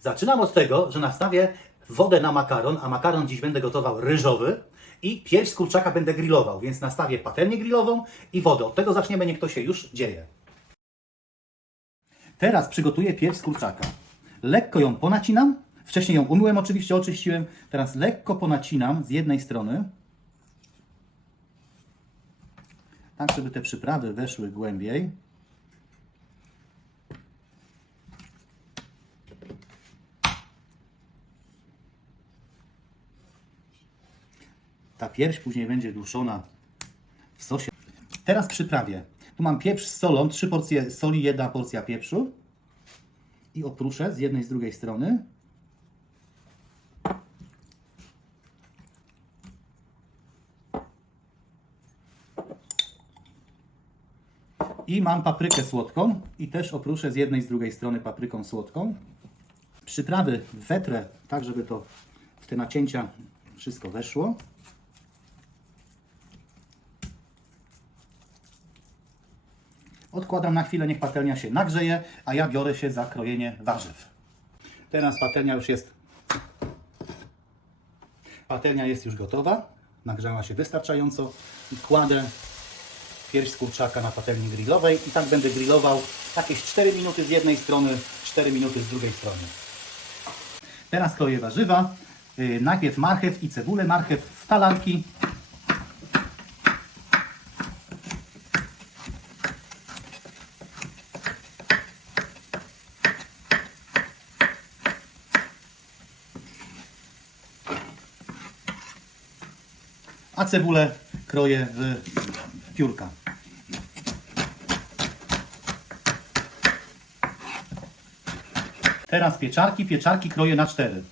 Zaczynam od tego, że nastawię wodę na makaron, a makaron dziś będę gotował ryżowy i pierś z kurczaka będę grillował, więc nastawię patelnię grillową i wodę. Od tego zaczniemy, niech to się już dzieje. Teraz przygotuję pierś z kurczaka. Lekko ją ponacinam. Wcześniej ją umyłem, oczywiście oczyściłem. Teraz lekko ponacinam z jednej strony. Tak, żeby te przyprawy weszły głębiej. Ta pierś później będzie duszona w sosie. Teraz przyprawię. Tu mam pieprz z solą, 3 porcje soli, 1 porcja pieprzu. I opruszę z jednej i z drugiej strony. I mam paprykę słodką i też opruszę z jednej i z drugiej strony papryką słodką. Przyprawy wetrę tak, żeby to w te nacięcia wszystko weszło. Odkładam na chwilę, niech patelnia się nagrzeje, a ja biorę się za krojenie warzyw. Teraz patelnia jest już gotowa, nagrzała się wystarczająco i kładę pierś z kurczaka na patelni grillowej i tak będę grillował jakieś 4 minuty z jednej strony, 4 minuty z drugiej strony. Teraz kroję warzywa. Najpierw marchew i cebulę, marchew w talarki. A cebulę kroję w piórka. Teraz pieczarki kroję na 4.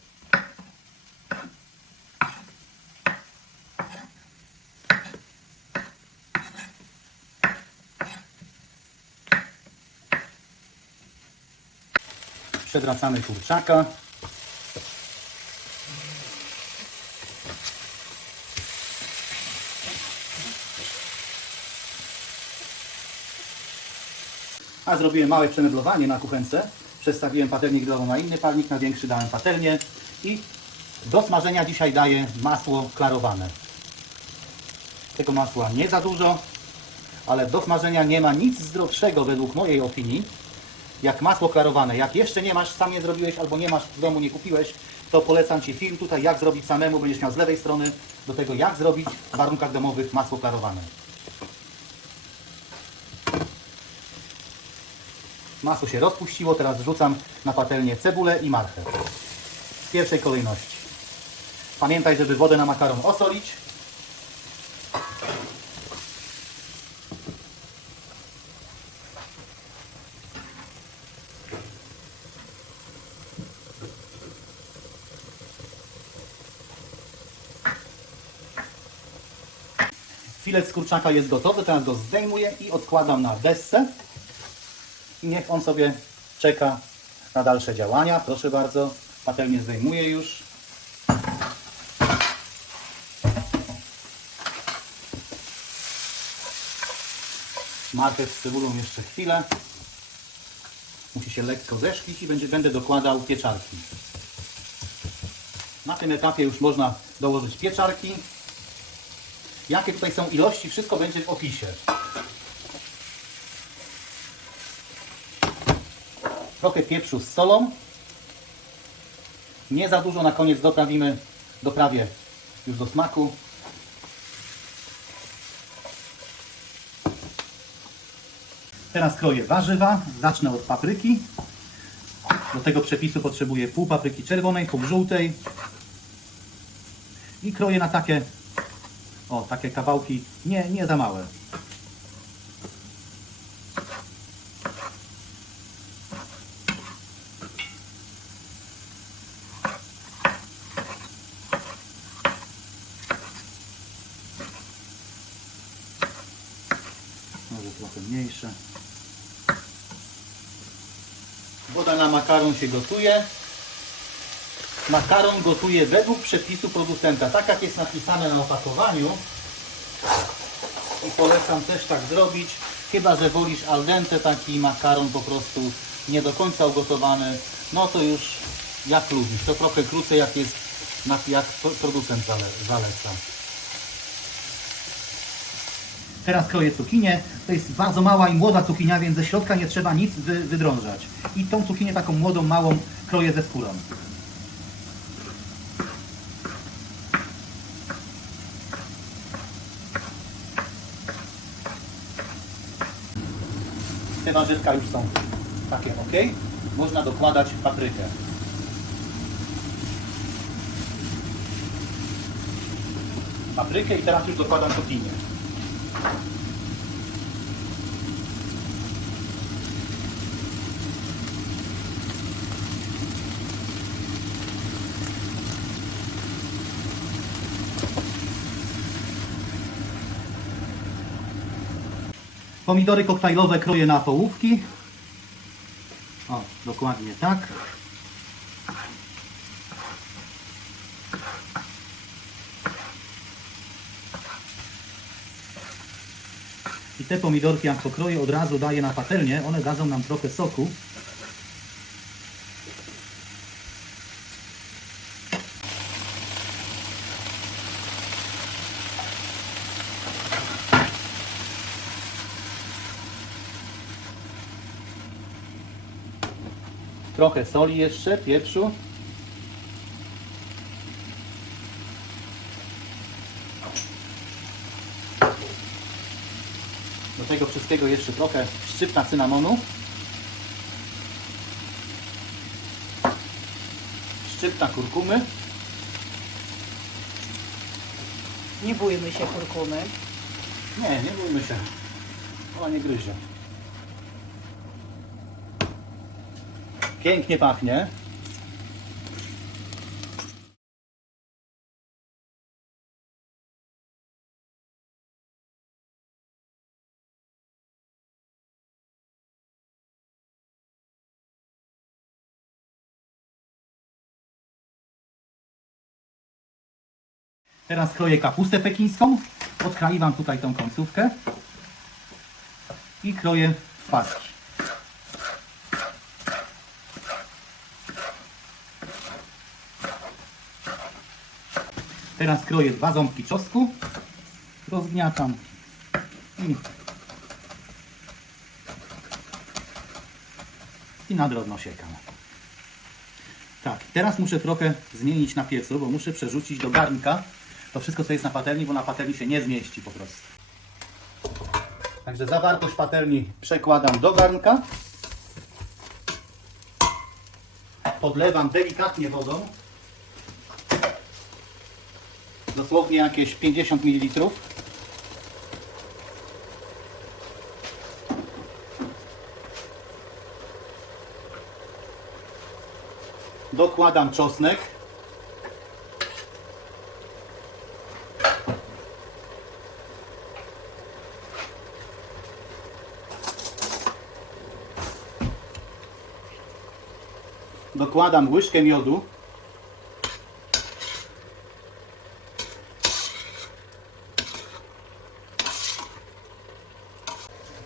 Przewracamy kurczaka. A zrobiłem małe przemeblowanie na kuchence. Przestawiłem patelnię grillową na inny palnik, na większy dałem patelnię i do smażenia dzisiaj daję masło klarowane. Tego masła nie za dużo, ale do smażenia nie ma nic zdrowszego według mojej opinii jak masło klarowane. Jak jeszcze nie masz, sam nie zrobiłeś albo nie masz w domu, nie kupiłeś, to polecam Ci film tutaj jak zrobić samemu. Będziesz miał z lewej strony do tego jak zrobić w warunkach domowych masło klarowane. Masło się rozpuściło, teraz wrzucam na patelnię cebulę i marchew. W pierwszej kolejności. Pamiętaj, żeby wodę na makaron osolić. Filet z kurczaka jest gotowy, teraz go zdejmuję i odkładam na desce. I niech on sobie czeka na dalsze działania. Proszę bardzo, patelnię zdejmuję już. Marchew z cebulą jeszcze chwilę. Musi się lekko zeszklić i będę dokładał pieczarki. Na tym etapie już można dołożyć pieczarki. Jakie tutaj są ilości, wszystko będzie w opisie. Trochę pieprzu z solą. Nie za dużo, na koniec doprawię już do smaku. Teraz kroję warzywa. Zacznę od papryki. Do tego przepisu potrzebuję pół papryki czerwonej, pół żółtej. I kroję na takie kawałki, nie za małe. Może trochę mniejsze. Woda na makaron się gotuje. Makaron gotuję według przepisu producenta, tak jak jest napisane na opakowaniu. I polecam też tak zrobić, chyba że wolisz al dente taki makaron po prostu nie do końca ugotowany, no to już jak lubisz. To trochę krócej jak jest, jak producent zaleca. Teraz kroję cukinię. To jest bardzo mała i młoda cukinia, więc ze środka nie trzeba nic wydrążać. I tą cukinię taką młodą, małą kroję ze skórą. Te warzywka już są takie ok. Można dokładać paprykę. Paprykę i teraz już dokładam cukinię. Pomidory koktajlowe kroję na połówki. O, dokładnie tak. I te pomidorki, jak pokroję, od razu daję na patelnię. One dadzą nam trochę soku. Trochę soli jeszcze, pieprzu. Do tego wszystkiego jeszcze trochę szczypta cynamonu. Szczypta kurkumy. Nie bójmy się kurkumy. Nie bójmy się. Ona nie gryzie. Pięknie pachnie. Teraz kroję kapustę pekińską. Odkraiwam tutaj tą końcówkę i kroję w paski. Teraz kroję 2 ząbki czosnku, rozgniatam i na drobno siekam. Tak, teraz muszę trochę zmienić na piecu, bo muszę przerzucić do garnka to wszystko, co jest na patelni, bo na patelni się nie zmieści po prostu. Także zawartość patelni przekładam do garnka. Podlewam delikatnie wodą. Dosłownie jakieś 50 ml. Dokładam czosnek. Dokładam łyżkę miodu.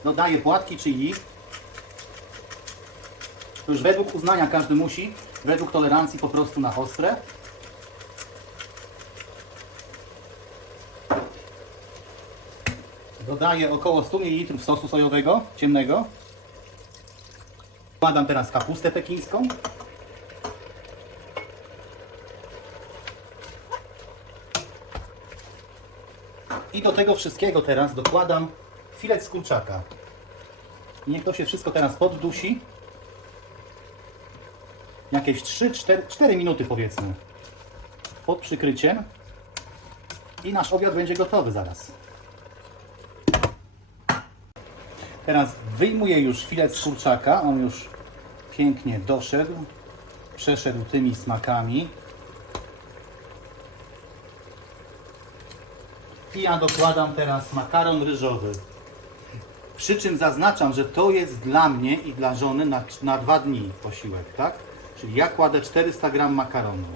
Dodaję płatki chili. To już według uznania każdy musi, według tolerancji po prostu na ostre. Dodaję około 100 ml sosu sojowego, ciemnego. Wkładam teraz kapustę pekińską. I do tego wszystkiego teraz dokładam filet z kurczaka. Niech to się wszystko teraz poddusi. Jakieś 3-4 minuty powiedzmy. Pod przykryciem. I nasz obiad będzie gotowy zaraz. Teraz wyjmuję już filet z kurczaka. On już pięknie doszedł. Przeszedł tymi smakami. I ja dokładam teraz makaron ryżowy. Przy czym zaznaczam, że to jest dla mnie i dla żony na 2 dni posiłek, tak? Czyli ja kładę 400 g makaronu.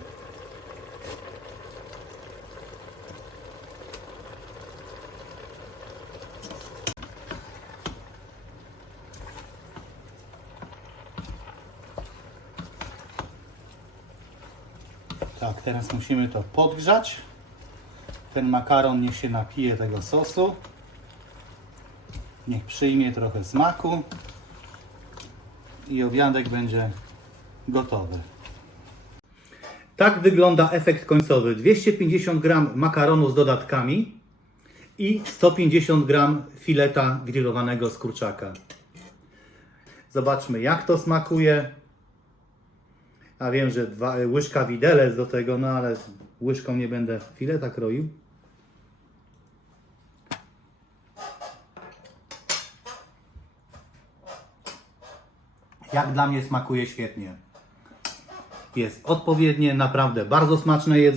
Tak, teraz musimy to podgrzać. Ten makaron niech się napije tego sosu. Niech przyjmie trochę smaku. I obiadek będzie gotowy. Tak wygląda efekt końcowy. 250 g makaronu z dodatkami i 150 g fileta grillowanego z kurczaka. Zobaczmy, jak to smakuje. A wiem, że łyżka widelec do tego, no ale łyżką nie będę fileta kroił. Jak dla mnie smakuje świetnie. Jest odpowiednie, naprawdę bardzo smaczne jedzenie.